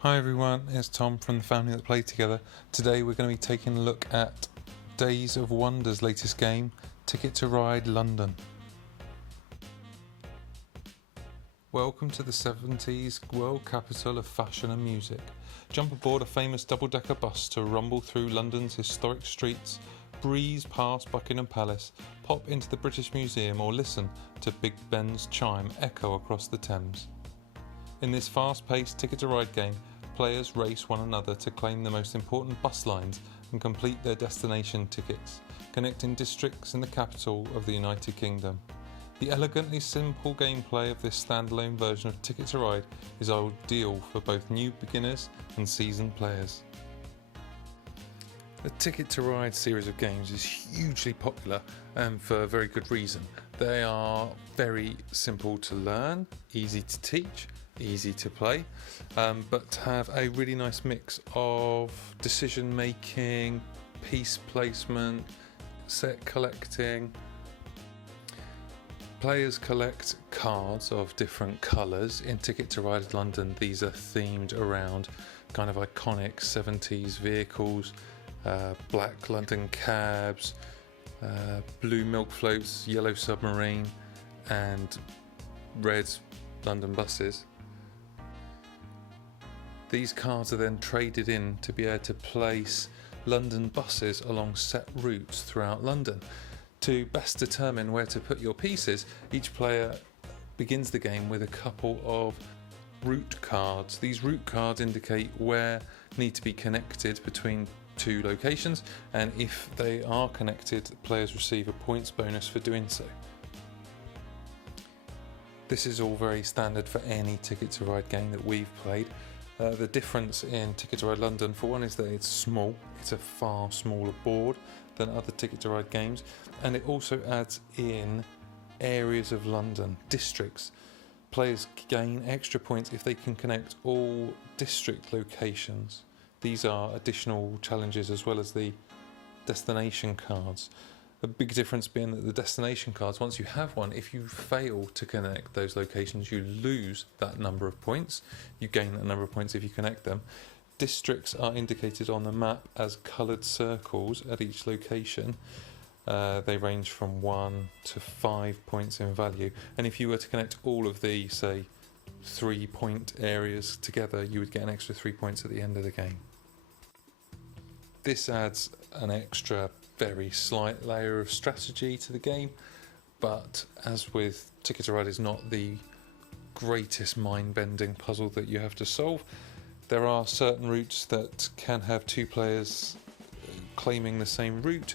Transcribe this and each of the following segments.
Hi everyone, it's Tom from the Family That Played Together. Today we're going to be taking a look at Days of Wonder's latest game, Ticket to Ride London. Welcome to the 70s world capital of fashion and music. Jump aboard a famous double-decker bus to rumble through London's historic streets, breeze past Buckingham Palace, pop into the British Museum or listen to Big Ben's chime echo across the Thames. In this fast-paced Ticket to Ride game, players race one another to claim the most important bus lines and complete their destination tickets, connecting districts in the capital of the United Kingdom. The elegantly simple gameplay of this standalone version of Ticket to Ride is ideal for both new beginners and seasoned players. The Ticket to Ride series of games is hugely popular and for a very good reason. They are very simple to learn, easy to teach, easy to play, but have a really nice mix of decision making, piece placement, set collecting. Players collect cards of different colours. In Ticket to Ride London, these are themed around kind of iconic 70s vehicles, black London cabs, blue milk floats, yellow submarine and red London buses. These cards are then traded in to be able to place London buses along set routes throughout London. To best determine where to put your pieces, each player begins the game with a couple of route cards. These route cards indicate where need to be connected between two locations, and if they are connected, players receive a points bonus for doing so. This is all very standard for any Ticket to Ride game that we've played. The difference in Ticket to Ride London, for one, is that it's small. It's a far smaller board than other Ticket to Ride games, and it also adds in areas of London, districts. Players gain extra points if they can connect all district locations. These are additional challenges as well as the destination cards. The big difference being that the destination cards, once you have one, if you fail to connect those locations, you lose that number of points. You gain that number of points if you connect them. Districts are indicated on the map as coloured circles at each location. They range from 1 to 5 points in value. And if you were to connect all of the, say, 3-point areas together, you would get an extra 3 points at the end of the game. This adds an extra very slight layer of strategy to the game, but as with Ticket to Ride is not the greatest mind-bending puzzle that you have to solve. There are certain routes that can have two players claiming the same route.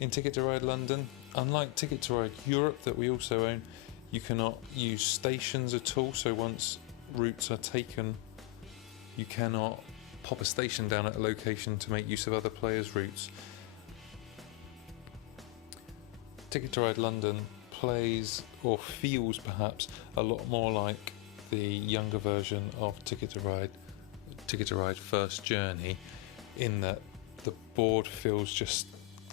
In Ticket to Ride London, unlike Ticket to Ride Europe that we also own, you cannot use stations at all, so once routes are taken, you cannot pop a station down at a location to make use of other players' routes. Ticket to Ride London plays, or feels perhaps, a lot more like the younger version of Ticket to Ride First Journey, in that the board feels just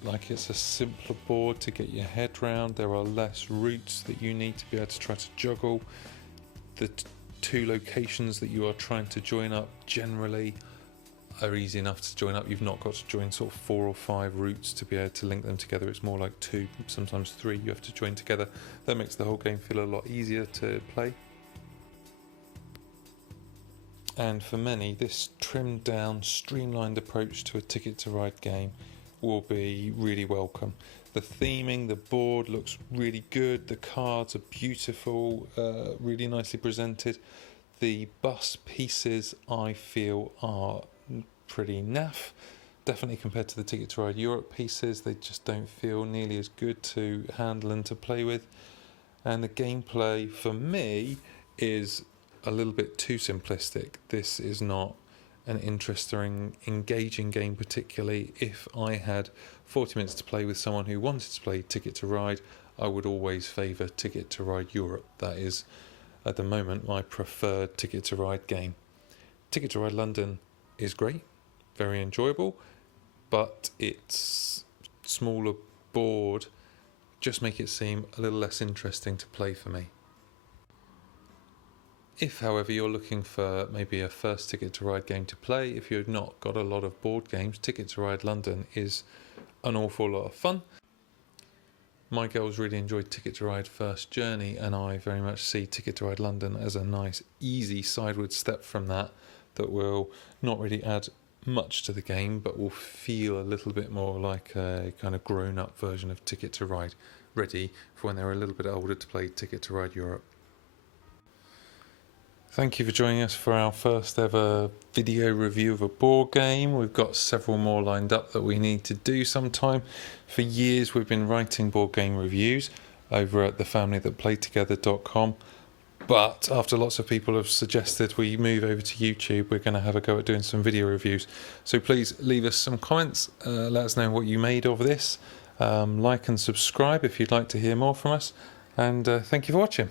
like it's a simpler board to get your head round. There are less routes that you need to be able to try to juggle. The two locations that you are trying to join up generally are easy enough to join up. You've not got to join sort of 4 or 5 routes to be able to link them together. It's more like 2, sometimes 3 you have to join together. That makes the whole game feel a lot easier to play. And for many, this trimmed down, streamlined approach to a Ticket to Ride game will be really welcome. The theming, the board looks really good, the cards are beautiful, really nicely presented. The bus pieces, I feel, are pretty naff. Definitely compared to the Ticket to Ride Europe pieces, they just don't feel nearly as good to handle and to play with. And the gameplay, for me, is a little bit too simplistic. This is not an interesting, engaging game, particularly if I had 40 minutes to play with someone who wanted to play Ticket to Ride. I would always favour Ticket to Ride Europe. That is, at the moment, my preferred Ticket to Ride game. Ticket to Ride London is great, very enjoyable, but its smaller board just make it seem a little less interesting to play for me. If, however, you're looking for maybe a first Ticket to Ride game to play, if you've not got a lot of board games, Ticket to Ride London is an awful lot of fun. My girls really enjoyed Ticket to Ride First Journey, and I very much see Ticket to Ride London as a nice, easy sideward step from that will not really add much to the game, but will feel a little bit more like a kind of grown-up version of Ticket to Ride, ready for when they're a little bit older to play Ticket to Ride Europe. Thank you for joining us for our first ever video review of a board game. We've got several more lined up that we need to do sometime. For years we've been writing board game reviews over at thefamilythatplaytogether.com, but after lots of people have suggested we move over to YouTube, we're going to have a go at doing some video reviews. So please leave us some comments, let us know what you made of this, like and subscribe if you'd like to hear more from us, and thank you for watching.